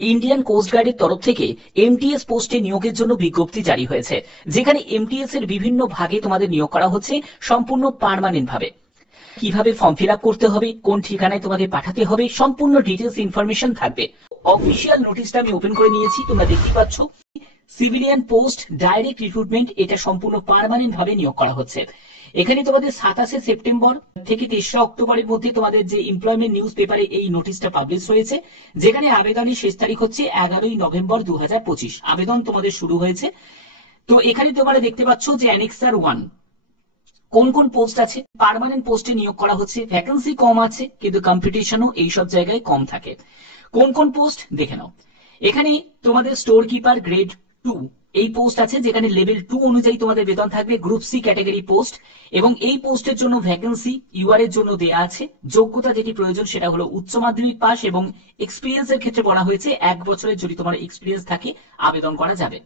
Indian coast গার্ডের তরফ থেকে এমটিএস পোস্টে নিয়োগের জন্য বিজ্ঞপ্তি জারি হয়েছে, যেখানে এমটিএস এর বিভিন্ন ভাগে তোমাদের নিয়োগ করা হচ্ছে সম্পূর্ণ পার্মানেন্ট ভাবে। কিভাবে ফর্ম ফিল আপ করতে হবে, কোন ঠিকানায় তোমাদের পাঠাতে হবে, সম্পূর্ণ ডিটেলস ইনফরমেশন থাকবে। অফিসিয়াল নোটিশটা আমি ওপেন করে নিয়েছি, তোমরা দেখতে পাচ্ছ। সিভিলিয়ান পোস্ট ডাইরেক্ট রিক্রুটমেন্ট, এটা সম্পূর্ণ পার্মানেন্ট ভাবে নিয়োগ করা হচ্ছে। এখানে তোমাদের 27 সেপ্টেম্বর থেকে 3রা অক্টোবরের মধ্যে তোমাদের যে এমপ্লয়মেন্ট নিউজ পেপারে এই নোটিশটা পাবলিশ হয়েছে, যেখানে আবেদনের শেষ তারিখ হচ্ছে 11ই নভেম্বর 2025। আবেদন তোমাদের শুরু হয়েছে। তো এখানে তোমরা দেখতে পাচ্ছ যে অ্যানেক্সার 1 কোন কোন পোস্ট আছে। পার্মানেন্ট পোস্টে নিয়োগ করা হচ্ছে, ভ্যাকেন্সি কম আছে কিন্তু কম্পিটিশনও এইসব জায়গায় কম থাকে। কোন কোন পোস্ট দেখে নাও। এখানে তোমাদের স্টোর কিপার গ্রেড 2 এই পোস্ট আছে, যেখানে লেভেল 2 অনুযায়ী তোমাদের বেতন থাকবে। গ্রুপ সি ক্যাটাগরি পোস্ট, এবং এই পোস্টের জন্য ভ্যাকেন্সি ইউআর এর জন্য দেয়া আছে। যোগ্যতা যেটি প্রয়োজন সেটা হলো উচ্চ মাধ্যমিক পাস, এবং এক্সপিরিয়েন্স এর ক্ষেত্রে বলা হয়েছে 1 বছরের যদি তোমার এক্সপিরিয়েন্স থাকে আবেদন করা যাবে।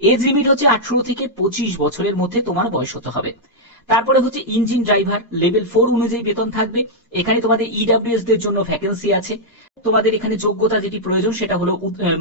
এজ লিমিট হচ্ছে 18 থেকে 25 বছরের মধ্যে তোমার বয়স হতে হবে। তারপরে হচ্ছে ইঞ্জিন ড্রাইভার, লেভেল 4 অনুযায়ী বেতন থাকবে। এখানে তোমাদের ইডব্লিউএস দের জন্য ভ্যাকেন্সি আছে। তোমাদের এখানে যোগ্যতা যেটি প্রয়োজন সেটা হলো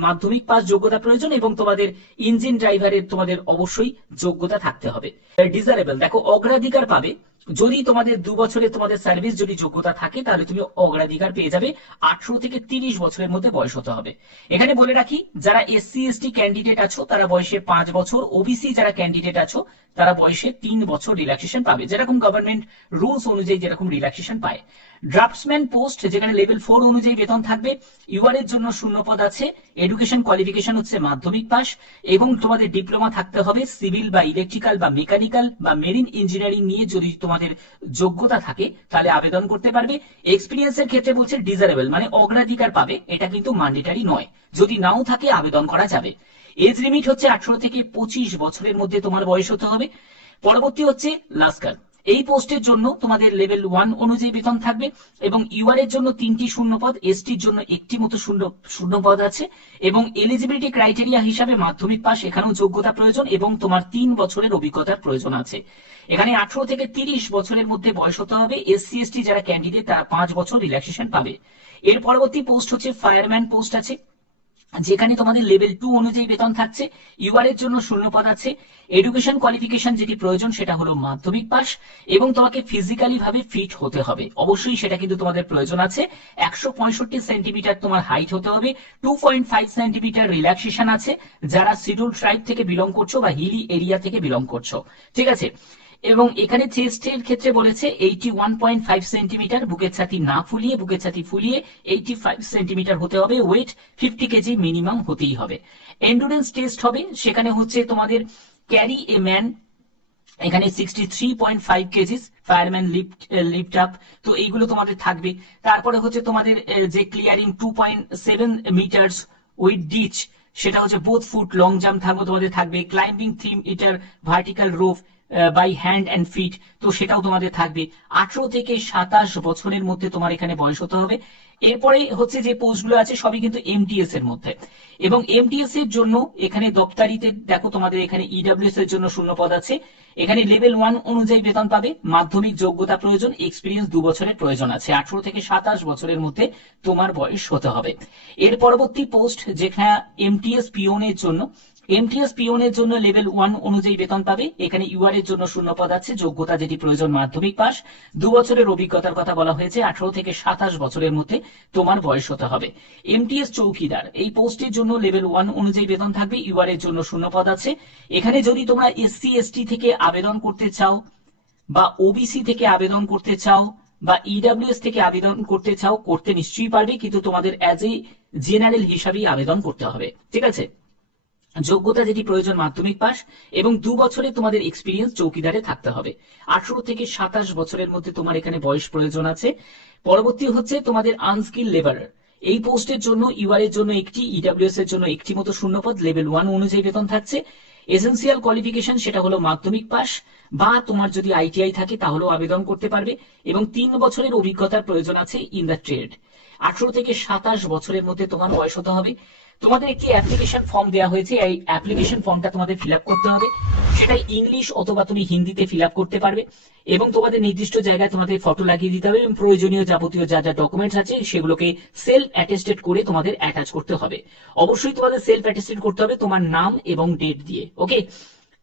মাধ্যমিক পাস যোগ্যতা প্রয়োজন, এবং তোমাদের ইঞ্জিন ড্রাইভারের তোমাদের অবশ্যই যোগ্যতা থাকতে হবে। ডিজারেবল, দেখো অগ্রাধিকার পাবে যদি তোমাদের 2 বছরের তোমাদের সার্ভিস যদি যোগ্যতা থাকে, তাহলে তুমি অগ্রাধিকার পেয়ে যাবে। 18 থেকে 30 বছরের মধ্যে বয়স হতে হবে। এখানে বলে রাখি, যারা এসসি এসটি ক্যান্ডিডেট আছো তারা বয়সে 5 বছর, ওবিসি যারা ক্যান্ডিডেট আছো তারা বয়সে 3 বছর রিল্যাক্সেশন পাবে, যেরকম গভর্নমেন্ট রুলস অনুযায়ী যেরকম রিল্যাক্সেশন পায়। ড্রাফটসম্যান পোস্ট, যেখানে লেভেল 4 অনুযায়ী বেতন থাকবে। ইউআর এর জন্য শূন্য পদ আছে। এডুকেশন কোয়ালিফিকেশন হচ্ছে মাধ্যমিক পাস, এবং তোমাদের ডিপ্লোমা থাকতে হবে সিভিল বা ইলেকট্রিক্যাল বা মেকানিক্যাল বা মেরিন ইঞ্জিনিয়ারিং নিয়ে যদি তোমাদের যোগ্যতা থাকে তাহলে আবেদন করতে পারবে। এক্সপিরিয়েন্সের ক্ষেত্রে বলছে ডিজারেবল, মানে অগ্রাধিকার পাবে, এটা কিন্তু ম্যান্ডেটরি নয়। যদি নাও থাকে আবেদন করা যাবে। এজ লিমিট হচ্ছে 18 থেকে 25 বছরের মধ্যে তোমার বয়স হতে হবে। পরবর্তী হচ্ছে লাস্কার, এই পোস্টের জন্য তোমাদের লেভেল 1 অনুযায়ী বেতন থাকবে, এবং ইউআর এর জন্য 3টি শূন্য পদ, এসটির জন্য একটি মতো শূন্য পদ আছে। এবং এলিজিবিলিটি ক্রাইটেরিয়া হিসাবে মাধ্যমিক পাস, এখানেও যোগ্যতা প্রয়োজন, এবং তোমার 3 বছরের অভিজ্ঞতার প্রয়োজন আছে। এখানে 18 থেকে 30 বছরের মধ্যে বয়স হতে হবে। এসসি এসটি যারা ক্যান্ডিডেট তারা 5 বছর রিল্যাক্সেশন পাবে। এর পরবর্তী পোস্ট হচ্ছে ফায়ারম্যান পোস্ট আছে, যেখানে তোমাদের লেভেল 2 অনুযায়ী বেতন থাকছে। ইউআর এর জন্য শূন্য পদ আছে। এডুকেশন কোয়ালিফিকেশন যেটি প্রয়োজন সেটা হলো মাধ্যমিক পাস, এবং তোমাকে ফিজিক্যালি ভাবে ফিট হতে হবে, অবশ্যই সেটা কিন্তু তোমাদের প্রয়োজন আছে। 165 সেন্টিমিটার তোমার হাইট হতে হবে। 2.5 সেন্টিমিটার রিল্যাক্সেশন আছে যারা শিডিউল ট্রাইব থেকে বিলং করছো বা হিলি এরিয়া থেকে বিলং করছো, ঠিক আছে। এবং এখানে চেস্টের ক্ষেত্রে বলেছে 81.5 সেন্টিমিটার, বুকের ছাতি না ফুলিয়ে, বুকের ছাতি ফুলিয়ে 85 সেন্টিমিটার হতে হবে। ওয়েট 50 কেজি মিনিমাম হতেই হবে। এন্ডুরেন্স টেস্ট হবে, সেখানে হচ্ছে তোমাদের ক্যারি এ ম্যান, এখানে 63.5 কেজিস, ফায়ারম্যান লিফট আপ, তো এইগুলো তোমাদের থাকবে। তারপরে হচ্ছে তোমাদের যে ক্লিয়ারিং 2.7 মিটার্স উইথ ডিচ, সেটা হচ্ছে বোথ ফুট লং জাম্প তোমাদের থাকবে। Climbing 3 metre vertical rope by hand and feet, তো সেটাও তোমাদের থাকবে। 18 থেকে 27 বছরের মধ্যে তোমার এখানে বয়স হতে হবে। এরপরে হচ্ছে যে পোস্টগুলো আছে সবই কিন্তু এমটিএস এর মধ্যে, এবং এমটিএস এর জন্য এখানে দপ্তরিতে দেখো তোমাদের এখানে ইডব্লিউএস এর জন্য শূন্য পদ আছে। এখানে লেভেল 1 অনুযায়ী বেতন পাবে। মাধ্যমিক যোগ্যতা প্রয়োজন, এক্সপিরিয়েন্স 2 বছরের প্রয়োজন আছে। 18 থেকে 27 বছরের মধ্যে তোমার বয়স হতে হবে। এর পরবর্তী পোস্ট যেখানে এমটিএস পিওনের জন্য, এমটিএস পিওনের জন্য লেভেল 1 অনুযায়ী বেতন পাবে। এখানে ইউআর এর জন্য শূন্য পদ আছে। যোগ্যতা যেটি প্রয়োজন মাধ্যমিক পাস, 2 বছরের অভিজ্ঞতার কথা বলা হয়েছে। 18 থেকে 27 বছরের মধ্যে তোমার বয়স হতে হবে। এমটিএস চৌকিদার, এই পোস্টের জন্য লেভেল 1 অনুযায়ী বেতন থাকবে। ইউআর এর জন্য শূন্য পদ আছে। এখানে যদি তোমরা এসসি এসটি থেকে আবেদন করতে চাও, বা ওবিসি থেকে আবেদন করতে চাও, বা ইডব্লিউএস থেকে আবেদন করতে চাও, করতে নিশ্চয়ই পারবে, কিন্তু তোমাদের অ্যাজ এ জেনারেল হিসাবেই আবেদন করতে হবে, ঠিক আছে। যোগ্যতা যেটি প্রয়োজন মাধ্যমিক পাস, এবং 2 বছরে তোমাদের এক্সপিরিয়েন্স চৌকিদারে থাকতে হবে। 18 থেকে 27 বছরের মধ্যে তোমার এখানে বয়স প্রয়োজন আছে। পরবর্তী হচ্ছে তোমাদের আনস্কিল লেবারার, এই পোস্টের জন্য ইউআর এর জন্য একটি, ইডব্লিউএস এর জন্য একটি মতো শূন্যপদ। লেভেল 1 অনুযায়ী বেতন থাকছে। এসেন্সিয়াল কোয়ালিফিকেশন সেটা হলো মাধ্যমিক পাস, বা তোমার যদি আইটিআই থাকে তাহলেও আবেদন করতে পারবে, এবং 3 বছরের অভিজ্ঞতার প্রয়োজন আছে ইন দ্য ট্রেড। 18 থেকে 27 বছরের মধ্যে তোমার বয়স হতে হবে। তোমাদের একটি অ্যাপ্লিকেশন ফর্ম দেওয়া হয়েছে, এই অ্যাপ্লিকেশন ফর্মটা তোমাদের ফিল আপ করতে হবে। সেটা ইংলিশ অথবা তুমি হিন্দিতে ফিল আপ করতে পারবে এবং তোমাদের নির্দিষ্ট জায়গায় তোমাদের ফটো লাগিয়ে দিতে হবে এবং প্রয়োজনীয় যাবতীয় যা যা ডকুমেন্টস আছে সেগুলোকে সেলফ অ্যাটেস্টেড করে তোমাদের অ্যাটাচ করতে হবে। অবশ্যই তোমাদের সেলফ অ্যাটেস্টেড করতে হবে তোমার নাম এবং ডেট দিয়ে। ওকে,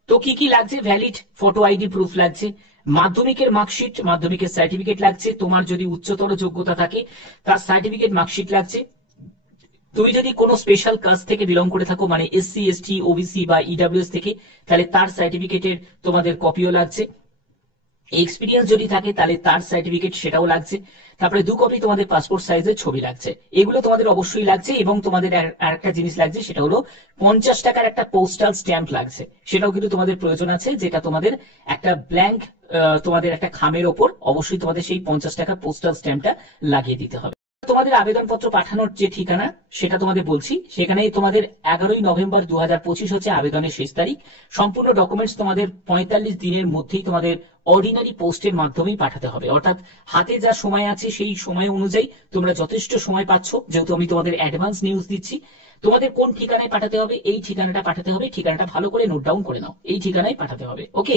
তো কি কি লাগছে? ভ্যালিড ফটো আইডি প্রুফ লাগছে, মাধ্যমিকের মার্কশিট, মাধ্যমিকের সার্টিফিকেট লাগছে, তোমার যদি উচ্চতর যোগ্যতা থাকে তার সার্টিফিকেট মার্কশিট লাগছে। তুমি যদি কোনো স্পেশাল কাস্ট থেকে বিলং করে থাকো, মানে এসসি এসটি ওবিসি বা ইডব্লিউএস থেকে, তাহলে তার সার্টিফিকেটের তোমাদের কপিও লাগছে। এক্সপিরিয়েন্স যদি থাকে তাহলে তার সার্টিফিকেট সেটাও লাগছে। তারপরে 2 কপি তোমাদের পাসপোর্ট সাইজের ছবি লাগছে। এগুলো তোমাদের অবশ্যই লাগছে এবং তোমাদের আরেকটা জিনিস লাগছে, সেটা হলো 50 টাকার একটা পোস্টাল স্ট্যাম্প লাগছে। সেটাও কিন্তু তোমাদের প্রয়োজন আছে, যেটা তোমাদের একটা ব্ল্যাঙ্ক তোমাদের একটা খামের ওপর অবশ্যই তোমাদের সেই 50 টাকা পোস্টাল স্ট্যাম্পটা লাগিয়ে দিতে হবে। তোমাদের আবেদনপত্র পাঠানোর যে ঠিকানা সেটা তোমাদের বলছি, সেখানে তোমাদের 11ই নভেম্বর 2025 হচ্ছে আবেদনের শেষ তারিখ। সম্পূর্ণ ডকুমেন্টস তোমাদের 45 দিনের মধ্যেই তোমাদের অর্ডিনারি পোস্টের মাধ্যমেই পাঠাতে হবে। অর্থাৎ হাতে যা সময় আছে সেই সময় অনুযায়ী তোমরা যথেষ্ট সময় পাচ্ছ, যেহেতু আমি তোমাদের অ্যাডভান্স নিউজ দিচ্ছি। তোমাদের কোন ঠিকানায় পাঠাতে হবে? এই ঠিকানাটা পাঠাতে হবে। ঠিকানাটা ভালো করে নোট ডাউন করে নাও, এই ঠিকানায় পাঠাতে হবে। ওকে,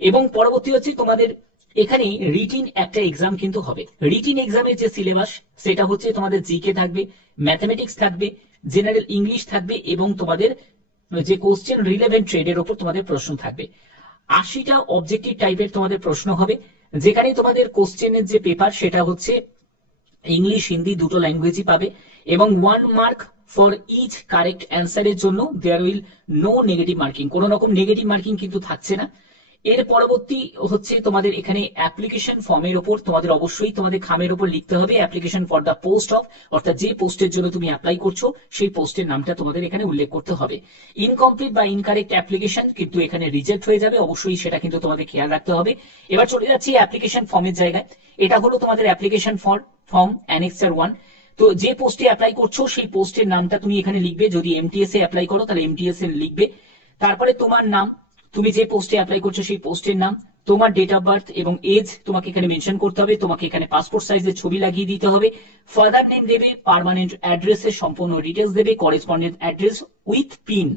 এবং পরবর্তী হচ্ছে তোমাদের এখানে রিটিন একটা এক্সাম কিন্তু হবে। রিটিন এক্সামের যে সিলেবাস সেটা হচ্ছে তোমাদের জিকে থাকবে, ম্যাথমেটিক্স থাকবে, জেনারেল ইংলিশ থাকবে এবং তোমাদের যে কোশ্চেন রিলেভেন্ট ট্রেডের উপর তোমাদের প্রশ্ন থাকবে। 80টা অবজেক্টিভ টাইপের তোমাদের প্রশ্ন হবে, যেখানে তোমাদের কোশ্চেনের যে পেপার সেটা হচ্ছে ইংলিশ হিন্দি দুটো ল্যাঙ্গুয়েজই পাবে এবং 1 মার্ক ফর ইচ কারেক্ট অ্যান্সারের জন্য there will no negative marking. কোনো রকম নেগেটিভ মার্কিং কিন্তু থাকছে না। এর পরবর্তী হচ্ছে তোমাদের এখানে অ্যাপ্লিকেশন ফর্মের উপর তোমাদের অবশ্যই তোমাদের খামের উপর লিখতে হবে application for the post of, অর্থাৎ যে পোস্টের জন্য তুমি অ্যাপ্লাই করছো সেই পোস্টের নামটা তোমাদের এখানে উল্লেখ করতে হবে। ইনকমপ্লিট বা ইনকারেক্ট অ্যাপ্লিকেশন কিন্তু এখানে রিজেক্ট হয়ে যাবে, অবশ্যই সেটা কিন্তু তোমাদের খেয়াল রাখতে হবে। এবার চলে যাচ্ছি অ্যাপ্লিকেশন ফর্মের জায়গায়। এটা হলো তোমাদের অ্যাপ্লিকেশন ফর্ম অ্যানেক্সার 1। তো যে পোস্টে অ্যাপ্লাই করছো সেই পোস্টের নামটা তুমি এখানে লিখবে। যদি এমটিএস এ অ্যাপ্লাই করো তাহলে এমটিএস এ লিখবে। তারপরে তোমার নাম, তুমি যে পোস্টে অ্যাপ্লাই করছো সেই পোস্টের নাম, তোমার ডেট অফ বার্থ এবং এজ তোমাকে এখানে মেনশন করতে হবে। তোমাকে এখানে পাসপোর্ট সাইজের ছবি লাগিয়ে দিতে হবে। ফাদার নেম দেবে, পার্মানেন্ট অ্যাড্রেসের সম্পূর্ণ ডিটেলস দেবে, correspondent address with pin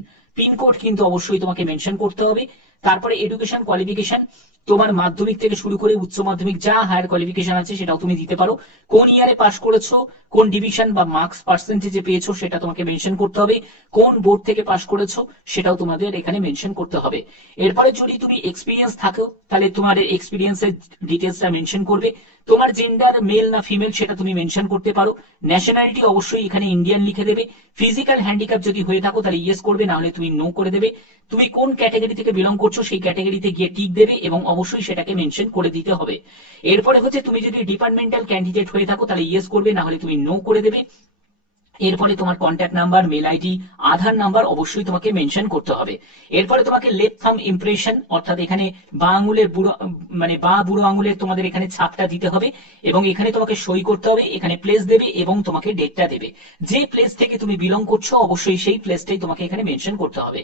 code কিন্তু অবশ্যই তোমাকে মেনশন করতে হবে। তারপরে এডুকেশন কোয়ালিফিকেশন, তোমার মাধ্যমিক থেকে শুরু করে উচ্চ মাধ্যমিক যা হায়ার কোয়ালিফিকেশন আছে সেটাও তুমি দিতে পারো। কোন ইয়ারে পাস করেছো, কোন ডিভিশন বা মার্কস পার্সেন্টেজে পেয়েছো সেটা তোমাকে মেনশন করতে হবে। কোন বোর্ড থেকে পাস করেছো সেটাও তোমাদের এখানে মেনশন করতে হবে। এরপরে যদি তুমি এক্সপিরিয়েন্স থাকো তাহলে তোমার এক্সপিরিয়েন্সের ডিটেলসটা মেনশন করবে। তোমার জেন্ডার মেল না ফিমেল সেটা তুমি মেনশন করতে পারো। ন্যাশনালিটি অবশ্যই এখানে ইন্ডিয়ান লিখে দেবে। ফিজিক্যাল হ্যান্ডিক্যাপ যদি হয়ে থাকো তাহলে ইয়েস করবে, না হলে তুমি নো করে দেবে। তুমি কোন ক্যাটাগরি থেকে বিলং করছো সেই ক্যাটাগরিতে গিয়ে টিক দেবে এবং অবশ্যই সেটাকে মেনশন করে দিতে হবে। এরপরে হচ্ছে তুমি যদি ডিপার্টমেন্টাল ক্যান্ডিডেট হয়ে থাকো তাহলে ইয়েস করবে, না হলে তুমি নো করে দেবে। এরপরে তোমার কন্ট্যাক্ট নাম্বার, মেল আইডি, আধার নাম্বার অবশ্যই তোমাকে মেনশন করতে হবে। এরপরে তোমাকে লেফট থাম্ব ইমপ্রেশন, অর্থাৎ এখানে বাঁ আঙুলের বুড়ো আঙুলের তোমাদের এখানে ছাপটা দিতে হবে এবং এখানে তোমাকে সই করতে হবে। এখানে প্লেস দেবে এবং তোমাকে ডেটটা দেবে। যে প্লেস থেকে তুমি বিলং করছো অবশ্যই সেই প্লেসটাই তোমাকে এখানে মেনশন করতে হবে।